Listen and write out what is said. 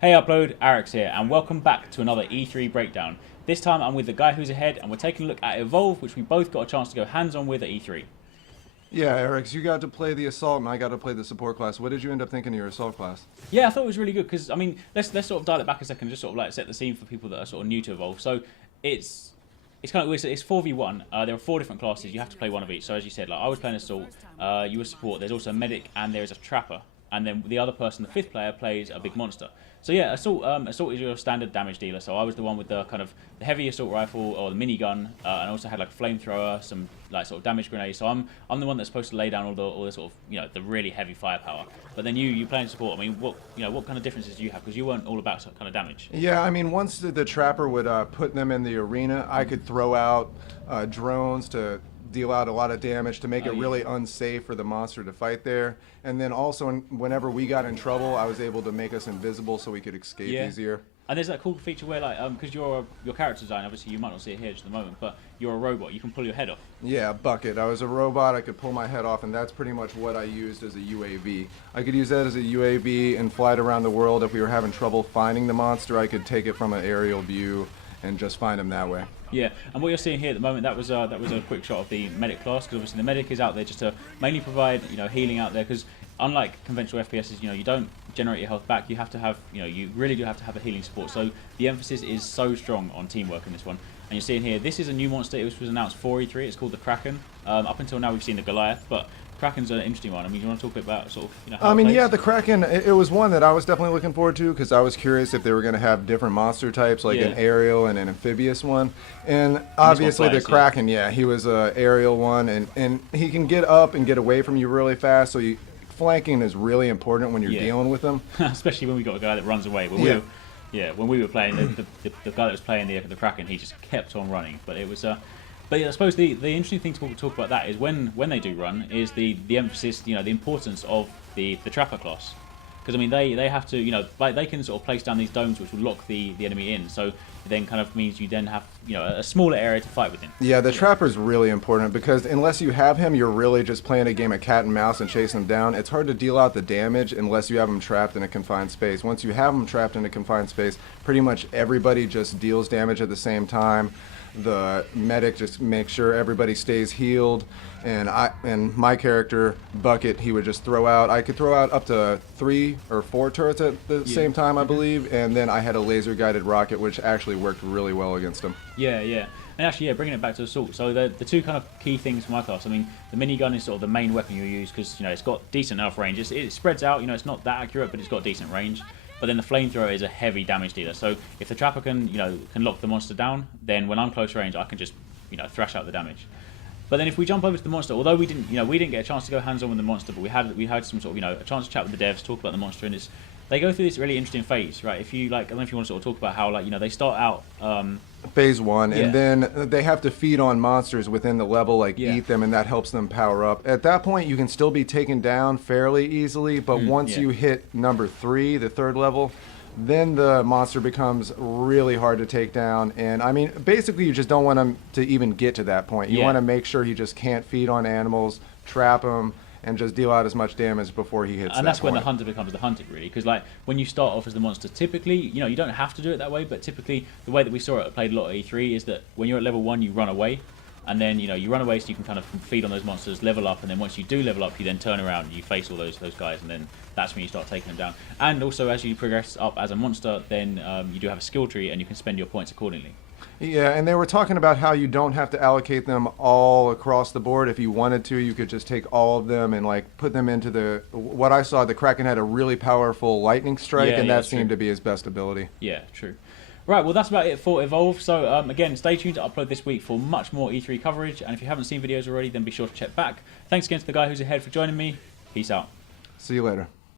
Hey Upload, Arix here, and welcome back to another E3 breakdown. This time I'm with the guy who's ahead, and we're taking a look at Evolve, which we both got a chance to go hands-on with at E3. Yeah, Eric, you got to play the assault and I got to play the support class. What did you end up thinking of your assault class? Yeah, I thought it was really good because I mean, let's sort of dial it back a second, and just sort of like set the scene for people that are sort of new to Evolve. So it's kind of weird. It's 4v1. There are 4 different classes. You have to play one of each. So as you said, like I was playing assault, you were support. There's also a medic and there is a trapper. And then the other person, the fifth player, plays a big monster. So yeah, assault is your standard damage dealer. So I was the one with the kind of the heavy assault rifle or the minigun, and also had like a flamethrower, some like sort of damage grenades. So I'm the one that's supposed to lay down all the sort of the really heavy firepower. But then you play in support. I mean, what kind of differences do you have? Because you weren't all about kind of damage. Yeah, I mean, once the trapper would put them in the arena, I could throw out drones to deal out a lot of damage to make it really unsafe for the monster to fight there. And then also, whenever we got in trouble, I was able to make us invisible so we could escape easier. And there's that cool feature where, like, because your character design, obviously you might not see it here just at the moment, but you're a robot, you can pull your head off. Yeah, Bucket. I was a robot, I could pull my head off, and that's pretty much what I used as a UAV. I could use that as a UAV and fly it around the world. If we were having trouble finding the monster, I could take it from an aerial view and just find him that way. Yeah, and what you're seeing here at the moment, that was a quick shot of the medic class, because obviously the medic is out there just to mainly provide healing out there, because unlike conventional FPSs, you don't generate your health back. You have to have you really do have to have a healing support. So the emphasis is so strong on teamwork in this one. And you're seeing here, this is a new monster. It was announced for E3. It's called the Kraken. Up until now, we've seen the Goliath, but Kraken's an interesting one. I mean, you want to talk a bit about sort of how I mean, it plays? yeah, the Kraken, it was one that I was definitely looking forward to because I was curious if they were going to have different monster types, like an aerial and an amphibious one. And obviously the Kraken, he was a aerial one, and he can get up and get away from you really fast, so flanking is really important when you're dealing with them. Especially when we got a guy that runs away. When we were playing, the guy that was playing the Kraken, he just kept on running. But it was... But yeah, I suppose the interesting thing to talk about that is when they do run is the emphasis, the importance of the trapper class, because I mean they have to like they can sort of place down these domes which will lock the enemy in, so it then kind of means you then have a smaller area to fight within. Yeah, the trapper's really important because unless you have him, you're really just playing a game of cat and mouse and chasing him down. It's hard to deal out the damage unless you have him trapped in a confined space. Once you have him trapped in a confined space, pretty much everybody just deals damage at the same time. The medic just makes sure everybody stays healed, and my character Bucket, he would just throw out. I could throw out up to 3 or 4 turrets at the same time, I believe, and then I had a laser guided rocket, which actually worked really well against him. Yeah. And actually, bringing it back to assault. So the two kind of key things for my class. I mean, the minigun is sort of the main weapon you use because it's got decent enough range. It spreads out. It's not that accurate, but it's got decent range. But then the flamethrower is a heavy damage dealer. So if the trapper can lock the monster down, then when I'm close range, I can just thrash out the damage. But then if we jump over to the monster, although we didn't get a chance to go hands on with the monster, but we had some sort of a chance to chat with the devs, talk about the monster, and they go through this really interesting phase, right? If you I don't know if you want to sort of talk about how they start out. Phase 1, and then they have to feed on monsters within the level, eat them, and that helps them power up. At that point, you can still be taken down fairly easily, but once you hit number 3, the 3rd level, then the monster becomes really hard to take down. And I mean, basically, you just don't want him to even get to that point. You want to make sure he just can't feed on animals, trap them, and just deal out as much damage before he hits. And that's when the hunter becomes the hunted, really, because when you start off as the monster, typically, you don't have to do it that way, but typically the way that we saw it played a lot at E3 is that when you're at level 1, you run away, and then you run away so you can kind of feed on those monsters, level up, and then once you do level up, you then turn around and you face all those guys, and then that's when you start taking them down. And also, as you progress up as a monster, then you do have a skill tree, and you can spend your points accordingly. Yeah, and they were talking about how you don't have to allocate them all across the board. If you wanted to, you could just take all of them and put them into what I saw, the Kraken had a really powerful lightning strike, and that seemed to be his best ability. Yeah, true. Right, well that's about it for Evolve. So again, stay tuned to upload this week for much more E3 coverage, and if you haven't seen videos already, then be sure to check back. Thanks again to the guy who's ahead for joining me. Peace out. See you later.